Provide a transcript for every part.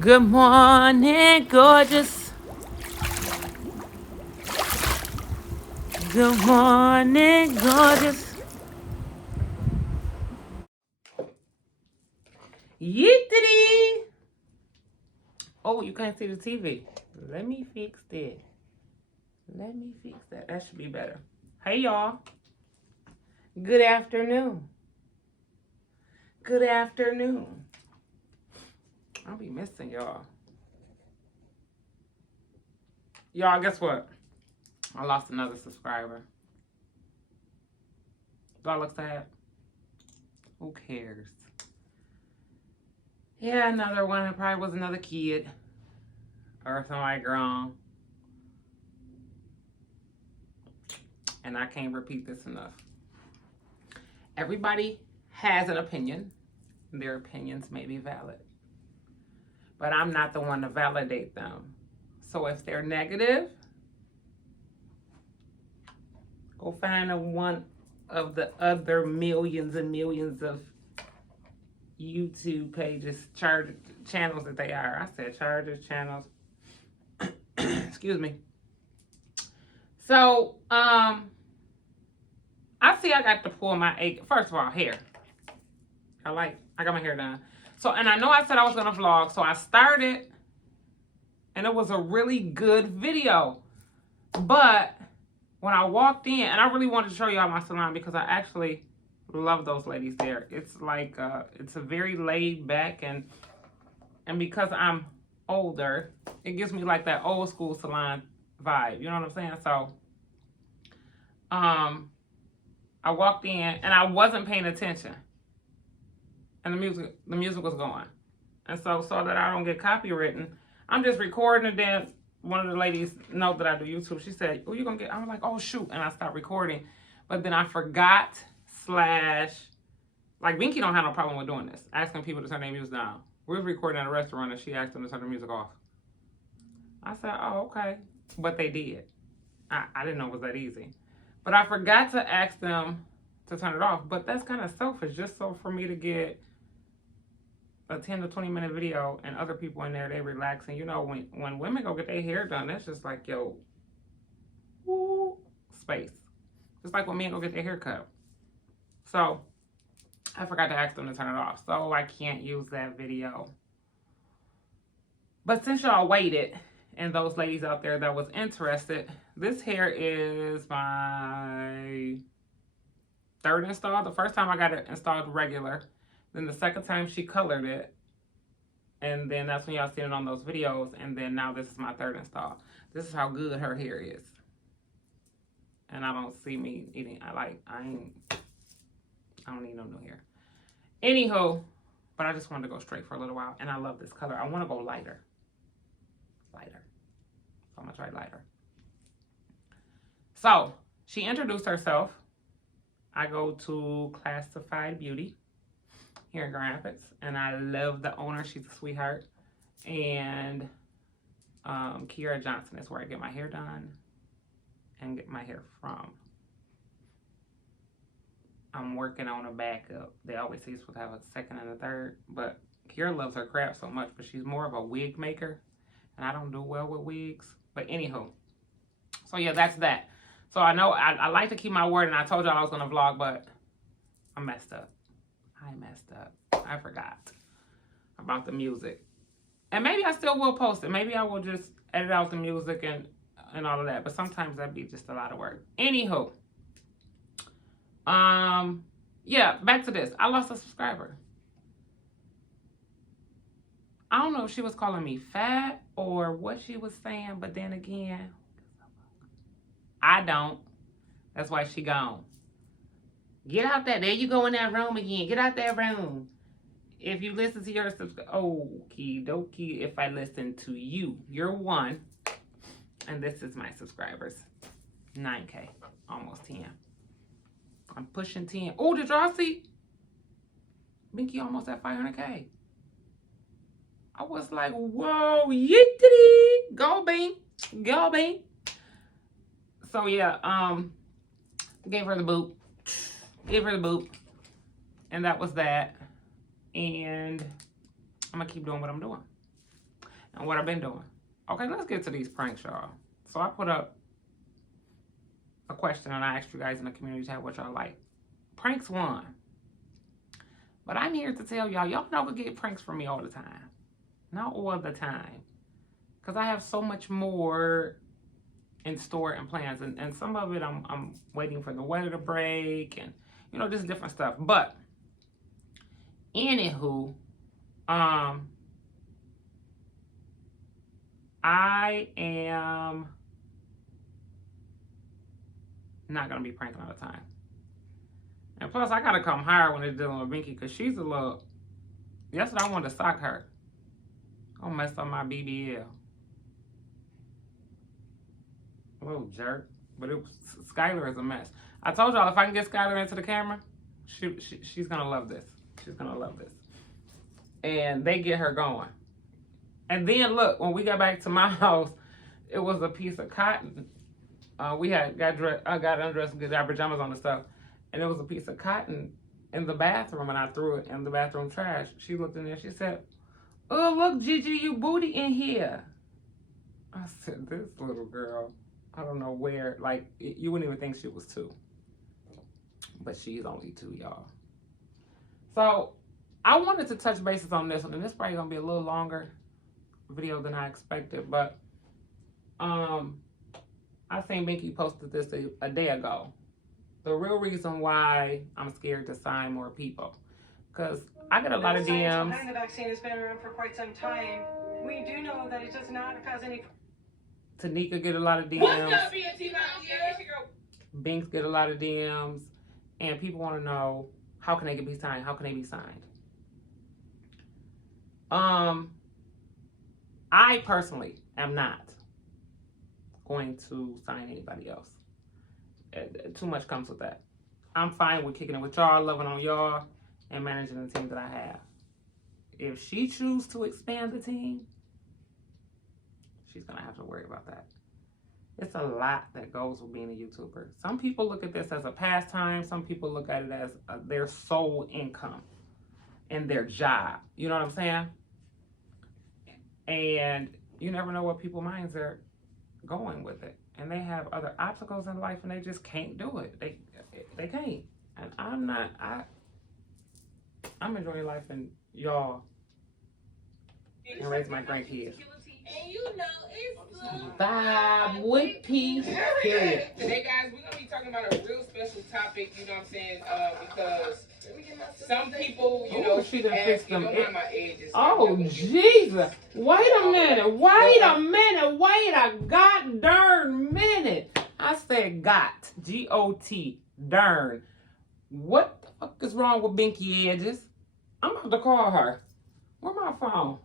Good morning, gorgeous. Good morning, gorgeous. Yeetity. Oh, you can't see the TV. Let me fix that. Let me fix that. That should be better. Hey, y'all. Good afternoon. Good afternoon. I'll be missing y'all. Y'all, guess what? I lost another subscriber. Do I look sad? Who cares? Yeah, another one. It probably was another kid or somebody grown. And I can't repeat this enough. Everybody has an opinion. Their opinions may be valid. But I'm not the one to validate them. So if they're negative, go find one of the other millions and millions of YouTube pages, channels that they are. I said charges, channels. Excuse me. So, I see I got to pull my egg. First of all, hair. I got my hair done. So, and I know I said I was going to vlog. So I started, and it was a really good video. But when I walked in, and I really wanted to show y'all my salon because I actually love those ladies there. It's like, it's a very laid back, and because I'm older, it gives me like that old school salon vibe. You know what I'm saying? So, I walked in and I wasn't paying attention, and the music was going, and so that I don't get copywritten, I'm just recording. And then one of the ladies know that I do YouTube. She said, "Oh, you gonna get?" I was like, "Oh shoot!" And I stopped recording, but then I forgot / like Binky don't have no problem with doing this, asking people to turn their music down. We were recording at a restaurant and she asked them to turn the music off. I said, "Oh, okay," but they did. I didn't know it was that easy. But I forgot to ask them to turn it off. But that's kind of selfish, just so for me to get a 10 to 20 minute video and other people in there, they relaxing. You know, when women go get their hair done, that's just like, yo, woo, space. Just like when men go get their hair cut. So I forgot to ask them to turn it off. So I can't use that video. But since y'all waited, and those ladies out there that was interested, this hair is my third install. The first time I got it installed regular. Then the second time she colored it. And then that's when y'all seen it on those videos. And then now this is my third install. This is how good her hair is. And I don't see me eating. I don't need no new hair. Anywho, but I just wanted to go straight for a little while. And I love this color. I want to go lighter. Lighter. So I'm going to try lighter. So, she introduced herself. I go to Classified Beauty here in Grand Rapids. And I love the owner. She's a sweetheart. And Kiera Johnson is where I get my hair done and get my hair from. I'm working on a backup. They always say you're supposed to have a second and a third. But Kiera loves her craft so much. But she's more of a wig maker. And I don't do well with wigs. But anywho. So yeah, that's that. So I know I like to keep my word. And I told y'all I was going to vlog. But I messed up. I forgot about the music. And maybe I still will post it. Maybe I will just edit out the music and all of that. But sometimes that'd be just a lot of work. Anywho. Yeah, back to this. I lost a subscriber. I don't know if she was calling me fat or what she was saying, but then again, I don't. That's why she gone. Get out there. There you go in that room again. Get out that room. If you listen to your okie dokie, if I listen to you, you're one. And this is my subscribers. 9K. Almost 10. I'm pushing 10. Oh, did y'all see? Binky almost at 500K. I was like, whoa, yittity. Go, Bink. Go, Bink. So, yeah, gave her the boot. And that was that. And I'm going to keep doing what I'm doing. and what I've been doing. Okay, let's get to these pranks, y'all. So I put up a question and I asked you guys in the community tab what y'all like. Pranks won. But I'm here to tell y'all never get pranks from me all the time. Not all the time. Because I have so much more in store and plans. And some of it I'm waiting for the weather to break and, you know, just different stuff. But, anywho, I am not going to be pranking all the time. And plus, I got to come higher when it's dealing with Binky because she's a little... Yesterday, I wanted to sock her. Gonna mess up my BBL. A little jerk. But Skylar is a mess. I told y'all if I can get Skylar into the camera, she's going to love this. She's going to love this. And they get her going. And then, look, when we got back to my house, it was a piece of cotton. We had got undressed, get our pajamas on and stuff. And there was a piece of cotton in the bathroom, and I threw it in the bathroom trash. She looked in there, she said, "Oh, look, Gigi, you booty in here." I said, this little girl, I don't know where, like, you wouldn't even think she was 2. But she's only 2, y'all. So, I wanted to touch bases on this one, and this is probably going to be a little longer video than I expected, but I seen Binky posted this a day ago. The real reason why I'm scared to sign more people, because I get a lot of DMs. The vaccine has been around for quite some time. We do know that it does not cause any. Tanika get a lot of DMs. What's up, BNT? Binks get a lot of DMs, and people want to know how can they be signed? How can they be signed? I personally am not going to sign anybody else. Too much comes with that. I'm fine with kicking it with y'all, loving on y'all, and managing the team that I have. If she chooses to expand the team, she's going to have to worry about that. It's a lot that goes with being a YouTuber. Some people look at this as a pastime. Some people look at it as their sole income and their job. You know what I'm saying? And you never know what people's minds are going with it. And they have other obstacles in life and they just can't do it. They can't. And I'm enjoying life and y'all and raise my grandkids. And you know it's vibe with peace. Period. Today, guys, we're gonna be talking about a real special topic. You know what I'm saying? Because some people, you know, she done fixed them. Don't mind my ages. Oh Jesus! Wait a minute! Wait a minute! Wait a god darn minute! I said got. G-O-T. Darn. What the fuck is wrong with Binky Edges? I'm about to call her. Where's my phone?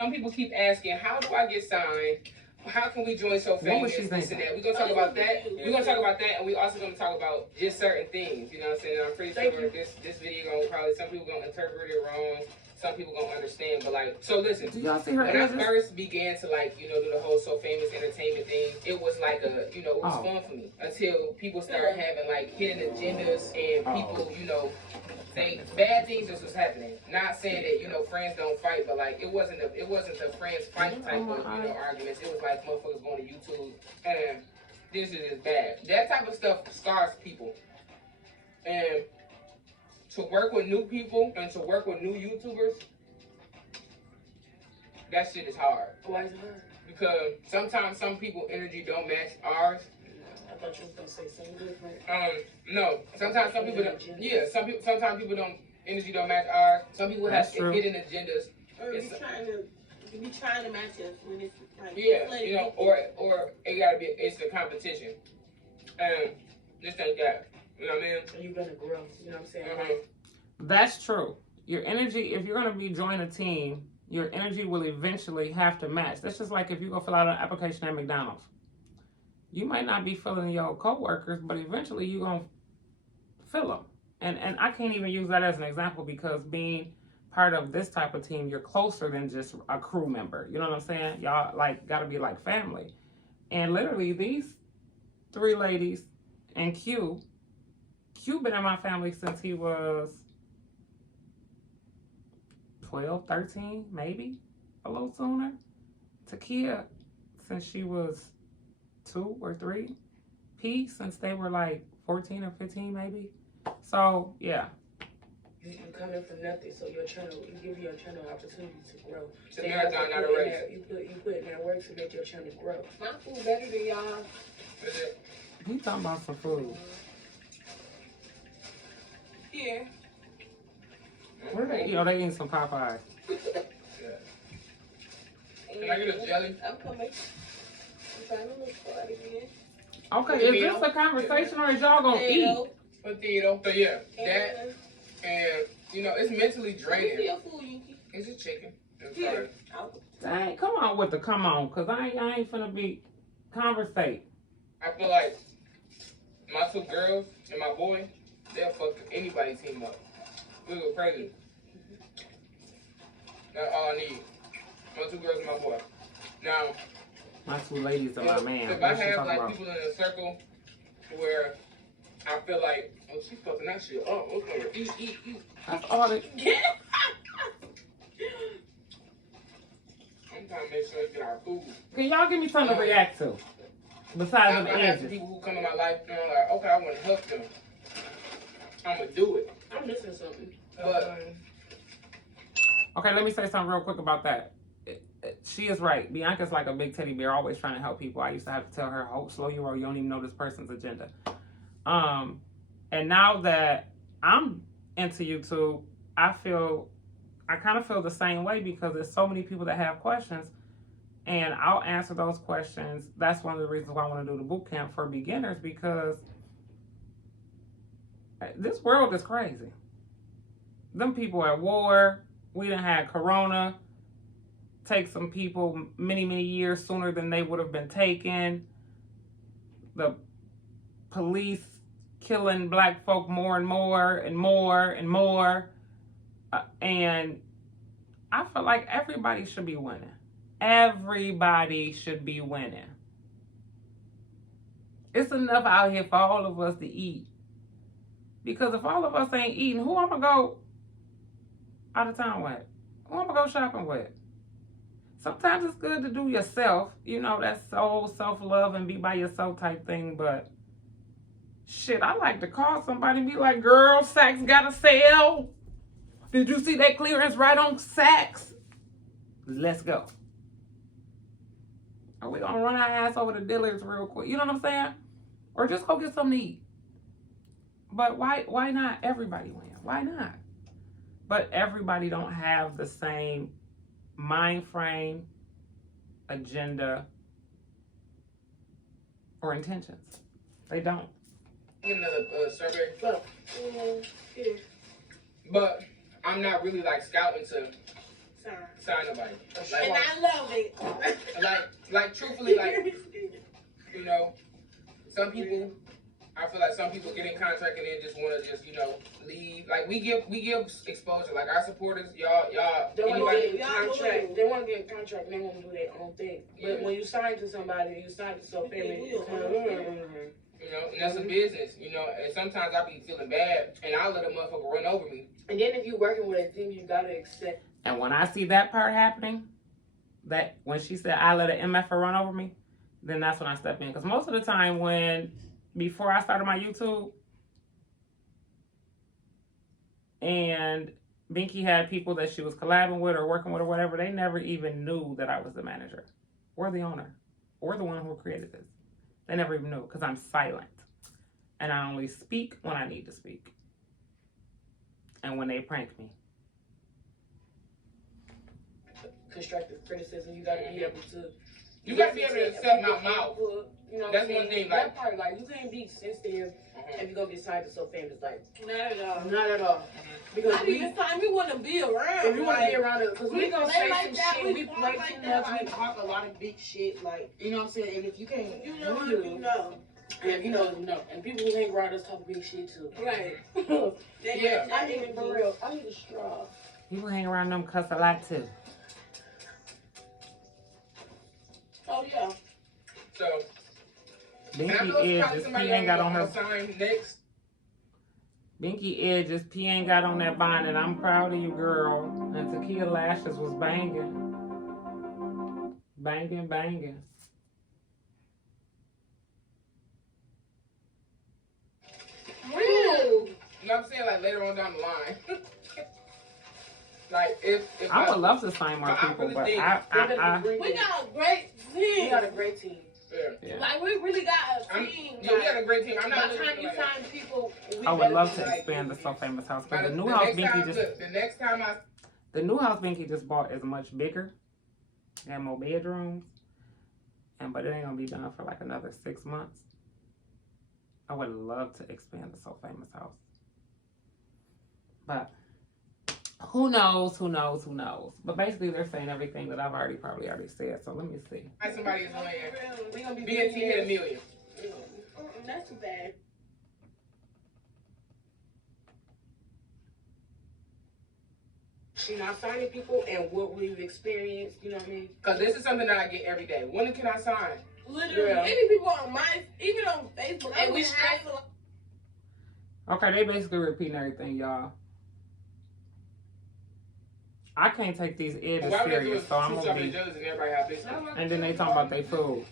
Some people keep asking, how do I get signed? How can we join so famous? This and that. We're gonna talk about that. We're gonna talk about that, and we're also gonna talk about just certain things. You know what I'm saying? And I'm pretty sure this video gonna probably some people gonna interpret it wrong. Some people gonna understand, but like, so listen. Do y'all see her when I first began to like, you know, do the whole So Famous entertainment thing, it was like a, you know, it was fun for me until people started having like hidden agendas and people, you know, they bad things just was happening. Not saying that, you know, friends don't fight, but like it wasn't the friends fight type of, you know, arguments. It was like motherfuckers going to YouTube and this is just bad. That type of stuff scars people. And to work with new people and to work with new YouTubers, that shit is hard. Why is it hard? Because sometimes some people energy don't match ours. I thought you was gonna say something different. No. Sometimes some people don't. Yeah, sometimes people don't. Energy don't match ours. Some people have hidden agendas. Or be trying to match us when it's like. Yeah, you know, or it gotta be. It's a competition. Just ain't that. You know what I mean? And you're gonna grow. You know what I'm saying? That's true. Your energy, if you're gonna be joining a team, your energy will eventually have to match. That's just like if you go fill out an application at McDonald's. You might not be filling your coworkers, but eventually you're going to fill them. And I can't even use that as an example because being part of this type of team, you're closer than just a crew member. You know what I'm saying? Y'all, like, got to be like family. And literally, these 3 ladies and Q been in my family since he was 12, 13, maybe. a little sooner. Takia, since she was 2 or 3. P, since they were like 14 or 15 maybe. So, yeah. You come in from nothing, so your channel, you give your channel an opportunity to grow. It's a marathon, not a race. You put in that work to make your channel grow. My food better than y'all. Is it? He talking about some food. Yeah. What are they eating? Oh, they eating some Popeyes. Yeah. Can I get a jelly? I'm coming. I'm trying to look for it again. Okay, is this a conversation or is y'all gonna eat? Potato. So yeah, that and you know it's mentally draining. Your food, Yuki. It's just chicken. Yeah. Dang, come on with the come on, cause I ain't finna be conversate. I feel like my 2 girls and my boy, they'll fuck anybody's team up. We go crazy. That's all I need. My 2 girls and my boy. Now, My 2 ladies and my man. if I What she have talking like about? people in a circle where I feel like, oh, she's fucking that shit. Oh, okay. Eat. That's all they. I'm trying to make sure we get our food. Can y'all give me something to react to? Besides the I have some edges. people who come in my life and I'm like, okay, I want to help them. I'm gonna do it. I'm missing something. But Okay, let me say something real quick about that. She is right. Bianca's like a big teddy bear, always trying to help people. I used to have to tell her, "Oh, slow your roll. You don't even know this person's agenda." And now that I'm into YouTube, I kind of feel the same way because there's so many people that have questions, and I'll answer those questions. That's one of the reasons why I want to do the boot camp for beginners, because this world is crazy. Them people at war. We done had Corona take some people many, many years sooner than they would have been taken. The police killing black folk more and more and more and more. And I feel like everybody should be winning. Everybody should be winning. It's enough out here for all of us to eat. Because if all of us ain't eating, who I'm going to go out of town with? Who I'm going to go shopping with? Sometimes it's good to do yourself. You know, that soul, self-love, and be by yourself type thing. But, shit, I like to call somebody and be like, girl, Saks got a sale. Did you see that clearance right on Saks? Let's go. Are we going to run our ass over to Dillard's real quick? You know what I'm saying? Or just go get something to eat. But why not everybody win? Why not? But everybody don't have the same mind frame, agenda, or intentions. They don't. in the survey, Yeah. but I'm not really like scouting to sign nobody. And Like, I love it. like truthfully, like you know, some people. I feel like some people get in contract and then just want to leave. Like we give exposure. Like our supporters, y'all. They want anybody- to get in contract. They want to get in contract and they want to do their own thing. But when you sign to somebody, you sign to so family. You know, and that's a business, you know, and sometimes I be feeling bad, and I'll let a motherfucker run over me. And then if you're working with a team, you gotta accept. And when I see that part happening, that when she said I let an MF run over me, then that's when I step in. Because most of the time before I started my YouTube, and Binky had people that she was collabing with or working with or whatever, they never even knew that I was the manager or the owner or the one who created this. They never even knew because I'm silent. And I only speak when I need to speak. And when they prank me. Constructive criticism, you gotta be able to. You gotta be able to accept my mouth. You know, That's one thing. That part, like, you can't be sensitive if you're gonna get signed to so famous. Like, Not at all. not at all. Because Not even time we want to be around. if you want to be around it, because we gonna play say like some that, shit, we we talk play like too that, much, like- we talk a lot of big shit, like, you know what I'm saying? And if you can't, You know, do, you know. and if you know, you know. And people who hang around us talk big shit too. Right. Yeah. I need it for real. I need a straw. People hang around them cuss a lot too. Oh yeah. So, and I Binky know it's probably edges, P somebody ain't got on gonna her. sign next. Binky edges, P ain't got on that bonnet. I'm proud of you, girl. And Takia Lashes was banging. Banging, banging. Woo! You know what I'm saying? Like later on down the line. Like if I would love to sign more people, but we got a great team. We got a great team. Yeah. Like we really got a team. Yeah, we got a great team. I'm not by the time you sign people, I would love to expand the So Famous house. But the new house Binky just the new house Binky just bought is much bigger. It got more bedrooms. But it ain't gonna be done for like another 6 months. I would love to expand the So Famous house. But who knows, who knows, who knows. But basically they're saying everything that I've probably already said. So let me see. Somebody is on here. We gonna be BNT hit $1 million. That's too bad. You know, signing people and what we've experienced, you know what I mean? Because this is something that I get every day. When can I sign? Literally, any people on even on Facebook, and we straight. Okay, they basically repeating everything, y'all. I can't take these edges serious, so I'm gonna be. And then they talking about their food.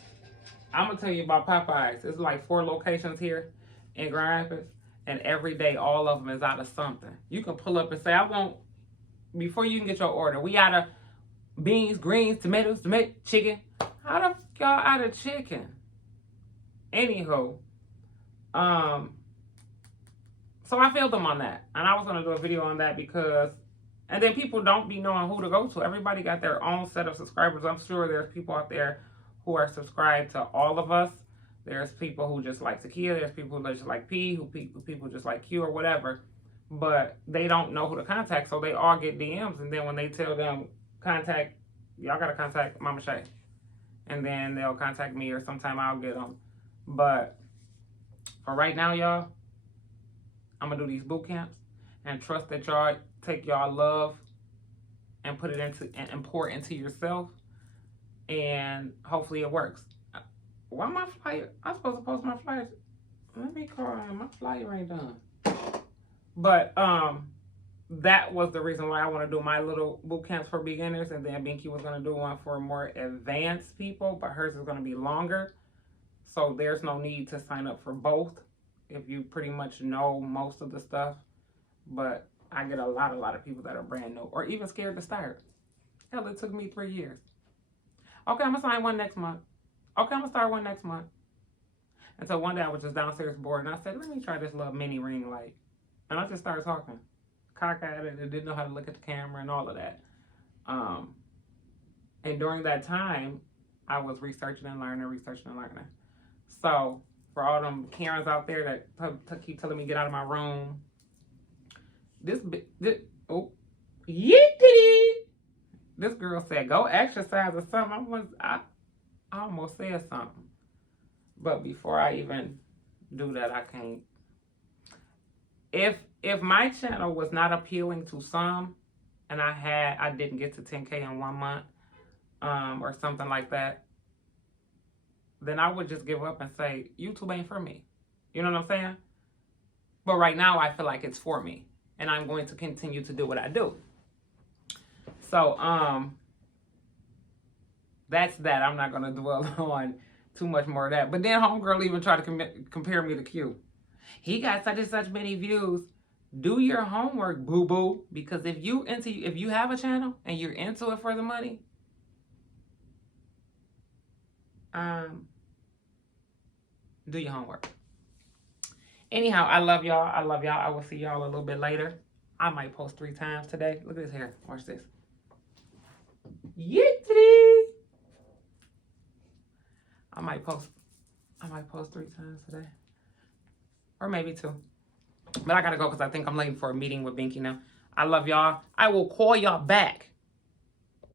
I'm gonna tell you about Popeyes. It's like 4 locations here in Grand Rapids, and every day all of them is out of something. You can pull up and say, "I want." Before you can get your order, we out of beans, greens, tomatoes, chicken. How the f y'all out of chicken? Anywho, so I failed them on that, and I was gonna do a video on that because. And then people don't be knowing who to go to. Everybody got their own set of subscribers. I'm sure there's people out there who are subscribed to all of us. There's people who just like Takia. There's people who just like P. People just like Q or whatever. But they don't know who to contact. So they all get DMs. And then when they tell them, y'all got to contact Mama Shay. And then they'll contact me or sometime I'll get them. But for right now, y'all, I'm going to do these boot camps. And trust that y'all take y'all love and put it into and pour it into yourself, and hopefully it works. Why my flyer? I'm supposed to post my flyers. Let me call him. My flyer ain't done. But that was the reason why I want to do my little boot camps for beginners, and then Binky was going to do one for more advanced people, but hers is going to be longer. So there's no need to sign up for both if you pretty much know most of the stuff. But I get a lot of people that are brand new or even scared to start. Hell, it took me 3 years. Okay, I'm going to sign one next month. Okay, I'm going to start one next month. And so one day I was just downstairs bored and I said, let me try this little mini ring light. And I just started talking. Cock-eyed and didn't know how to look at the camera and all of that. And during that time, I was researching and learning. So for all them Karens out there that keep telling me get out of my room, this girl said, go exercise or something. I almost said something. But before I even do that, I can't. If my channel was not appealing to some, and I didn't get to 10K in 1 month, or something like that, then I would just give up and say, YouTube ain't for me. You know what I'm saying? But right now, I feel like it's for me. And I'm going to continue to do what I do. So, that's that. I'm not going to dwell on too much more of that. But then homegirl even tried to compare me to Q. He got such and such many views. Do your homework, boo-boo. Because if you have a channel and you're into it for the money, do your homework. Anyhow, I love y'all. I will see y'all a little bit later. I might post 3 times today. Look at this hair. Watch this. Yeetity. I might post 3 times today. Or maybe 2. But I gotta go because I think I'm late for a meeting with Binky now. I love y'all. I will call y'all back